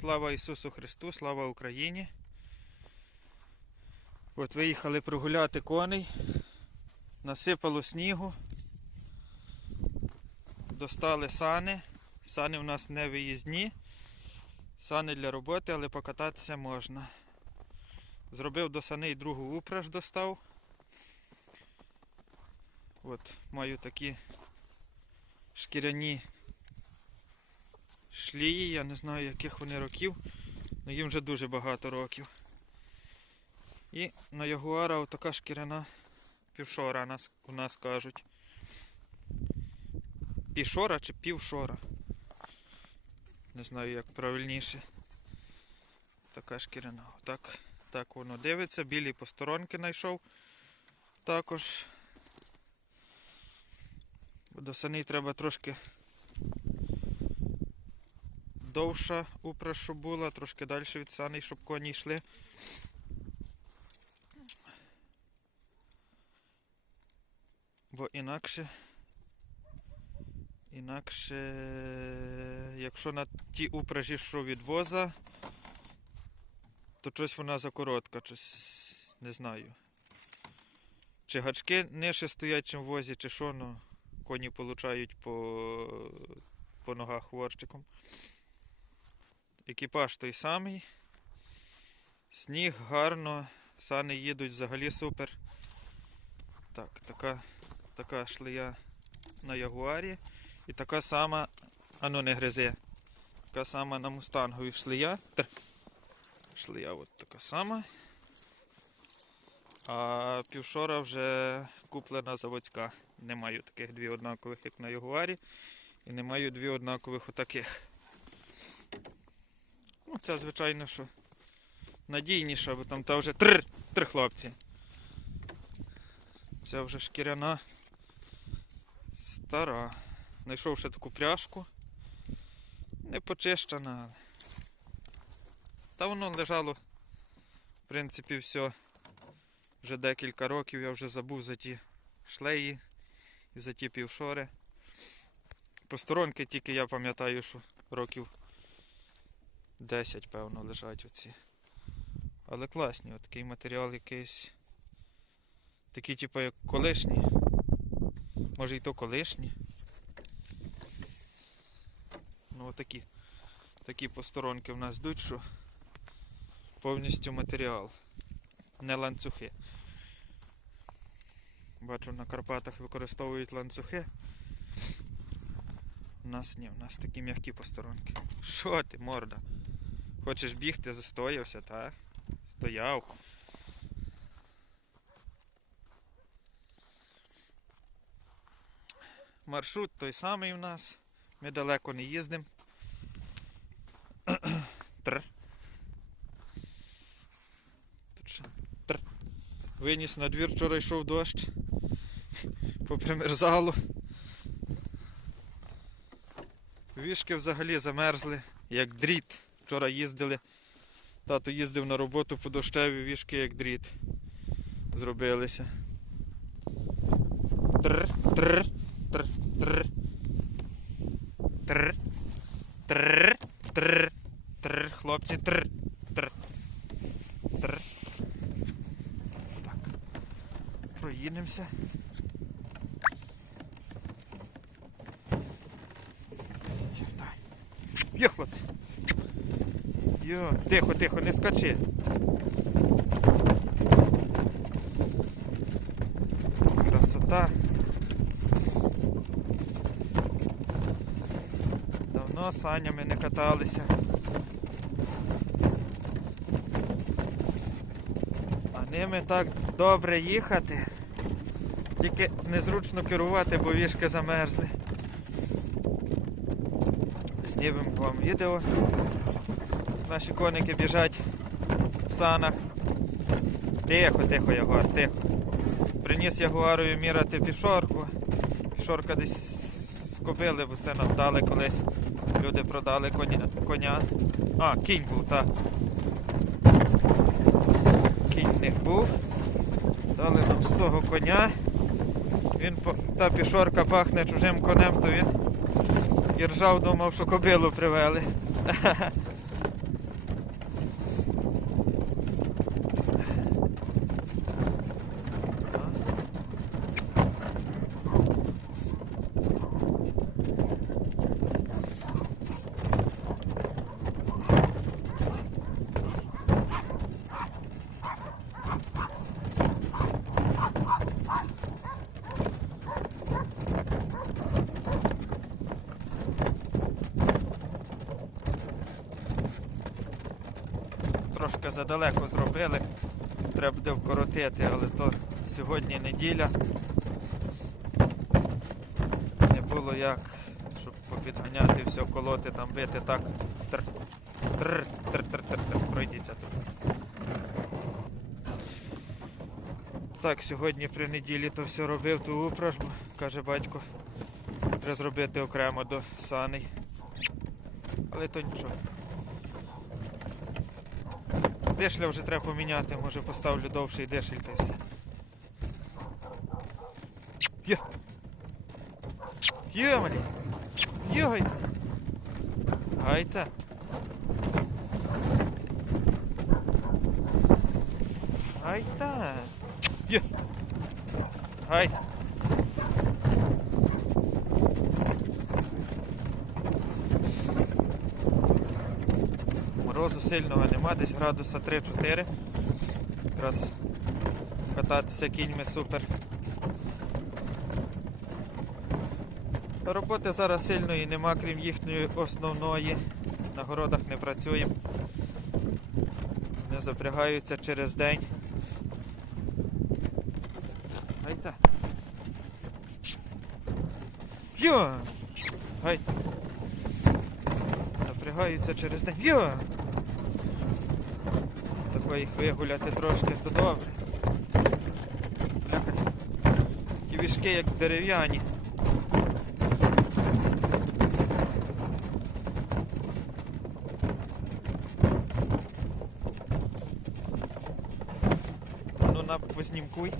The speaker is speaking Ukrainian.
Слава Ісусу Христу, слава Україні. От виїхали прогуляти коней. Насипало снігу. Достали сани. Сани у нас не виїзні. Сани для роботи, але покататися можна. Зробив до саней другу упряж достав. От, маю такі шкіряні шлії, я не знаю яких вони років, але їм вже дуже багато років. І на ягуара така шкіряна півшора у нас кажуть. Пішора чи півшора. Не знаю як правильніше. Така шкіряна. Так, так воно дивиться, білі посторонки знайшов також. Бо До саней треба трошки довша упряж, щоб була, трошки далі від саней, щоб коні йшли. Бо інакше, інакше, якщо на ті упряжі, що від воза, то щось вона закоротка, щось не знаю. Чи гачки нижче стоять, чим в возі, чи що, ну коні получають по, по ногах хворчиком. Екіпаж той самий. Сніг гарно, сани їдуть взагалі супер. Так, така, така шлея на ягуарі. І така сама, ану не гризе. Така сама на мустангові шлея. Тр. Шлея от така сама. А півшора вже куплена заводська. Не маю таких дві однакових, як на ягуарі. І не маю дві однакових отаких. Ну, звичайно, що надійніша, бо там та вже три, три хлопці. Це вже шкіряна стара. Знайшов ще таку пряжку. Не почищена, але. Та воно лежало, в принципі, все. Вже декілька років я вже забув за ті шлеї і за ті півшори. Посторонки тільки я пам'ятаю, що років 10, певно, лежать оці. Але класні, от такий матеріал якийсь. Такий, типу, як колишні. Може і то колишні. Ну отакі. Такі посторонки в нас йдуть, що повністю матеріал. Не ланцюги. Бачу, на Карпатах використовують ланцюги. У нас ні, у нас такі м'які посторонки. Що ти, морда? Хочеш бігти, застоявся, так? Стояв. Маршрут той самий у нас. Ми далеко не їздимо. Тр. Тр. Виніс на двір, вчора йшов дощ. Попримерзало. Вішки взагалі замерзли, як дріт. Вчора їздили. Тато їздив на роботу по дощеві, вішки як дріт. Зробилися. Тр, тр, тр, тр. Тр. Тр. Тр. Тр. Хлопці, тр. Тр. Тр. Так. Проїдемося. Є, хлопці. Йо, тихо, тихо, не скачи. Красота. Давно санями не каталися. А ними так добре їхати. Тільки незручно керувати, бо вішки замерзли. Знімемо вам відео. Наші коники біжать в санах. Тихо, тихо, Ягуар, тихо. Приніс Ягуарові міряти пішорку. Пішорка десь скупили, бо це нам дали колись. Люди продали коня. коня. А, кінь був, так. Кінь них був. Дали нам з того коня. Він та пішорка пахне чужим конем, то він і ржав, думав, що кобилу привели. задалеко зробили. Треба буде вкоротити, але то сьогодні неділя. Не було як, щоб попідганяти все, колоти, там бити так. Тр, пройдіться тут. Так, сьогодні при неділі то все робив ту упраж, каже батько. Треба зробити окремо до саней. Але то нічого. Дешля вже треба поміняти, може поставлю довший дешель та все. Йо! Йо, малі! Йой! Гайта! Гайта! Йо! Гайта! Морозу сильного нема, десь градуса 3-4. Якраз кататися кіньми супер. Роботи зараз сильної нема, крім їхньої основної. На городах не працюємо. Не запрягаються через день. Гайта. Йо! Гайта. Запрягаються через день. Йо! Тако їх вигуляти трошки, то добре. Ті вішки як дерев'яні. Ну на познімкуй.